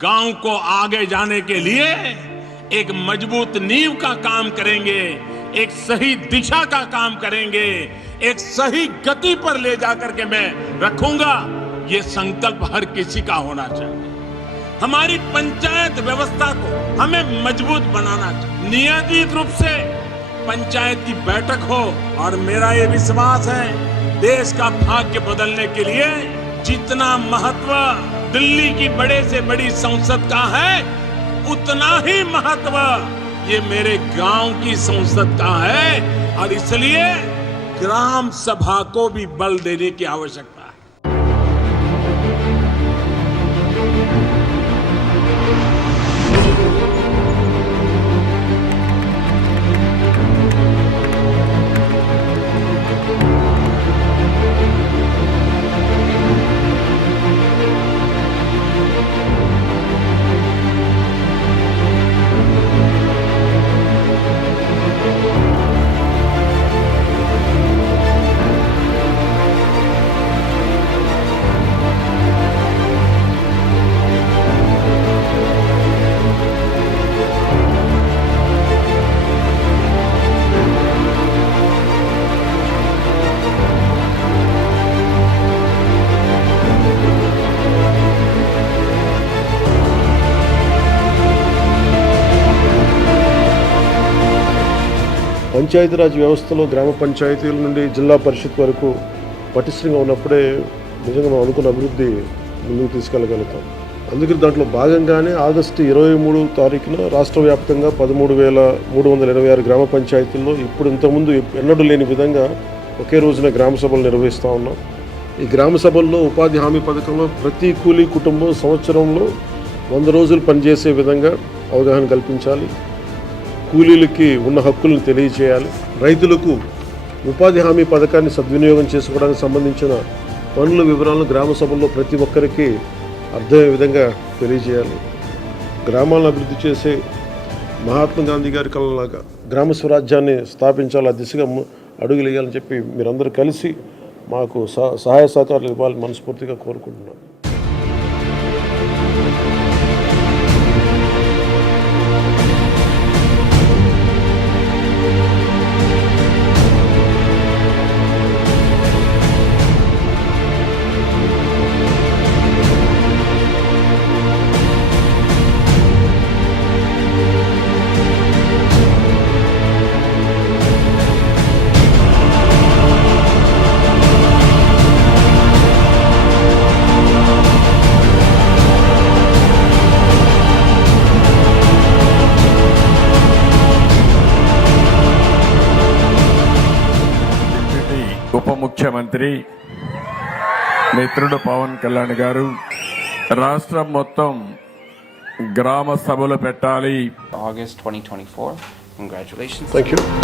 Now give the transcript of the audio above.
गांव को आगे जाने के लिए एक मजबूत नींव का काम करेंगे, एक सही दिशा का काम करेंगे, एक सही गति पर ले जाकर के मैं रखूंगा, ये संकल्प हर किसी का होना चाहिए। हमारी पंचायत व्यवस्था को हमें मजबूत बनाना चाहिए। नियमित रूप से पंचायत की बैठक हो और मेरा ये विश्वास है देश का भाग्य बदलने के लिए जितना महत्व दिल्ली की बड़े से बड़ी संसद का है उतना ही महत्व ये मेरे गांव की संसद का है और इसलिए ग्राम सभा को भी बल देने की आवश्यकता है। పంచాయతీరాజ్ వ్యవస్థలో గ్రామ పంచాయతీల నుండి జిల్లా పరిషత్ వరకు పటిష్టంగా ఉన్నప్పుడే నిజంగా మనం అనుకున్న అభివృద్ధి ముందుకు తీసుకెళ్ళగలుగుతాం. అందుకని దాంట్లో భాగంగానే ఆగస్టు 23 తారీఖున రాష్ట్ర వ్యాప్తంగా 13,326 గ్రామ పంచాయతీల్లో ఇప్పుడు ఇంతకుముందు ఎన్నడూ లేని విధంగా ఒకే రోజున గ్రామ సభలు నిర్వహిస్తూ ఉన్నాం. ఈ గ్రామ సభల్లో ఉపాధి హామీ పథకంలో ప్రతి కూలీ కుటుంబం సంవత్సరంలో 100 రోజులు పనిచేసే విధంగా అవగాహన కల్పించాలి. కూలీలకి ఉన్న హక్కులను తెలియజేయాలి. రైతులకు ఉపాధి హామీ పథకాన్ని సద్వినియోగం చేసుకోవడానికి సంబంధించిన పనుల వివరాలను గ్రామ సభల్లో ప్రతి ఒక్కరికి అర్థమయ్యే విధంగా తెలియజేయాలి. గ్రామాలను అభివృద్ధి చేసే మహాత్మా గాంధీ గారి కలలాగా గ్రామ స్వరాజ్యాన్ని స్థాపించాలి, ఆ దిశగా అడుగులు వేయాలని చెప్పి మీరందరూ కలిసి మాకు సహాయ సహకారాలు ఇవ్వాలని మనస్ఫూర్తిగా కోరుకుంటున్నాను. ఉప ముఖ్యమంత్రి మిత్రుడు పవన్ కళ్యాణ్ గారు రాష్ట్రం మొత్తం గ్రామ సభలు పెట్టాలి. August 2024. Congratulations. Thank you.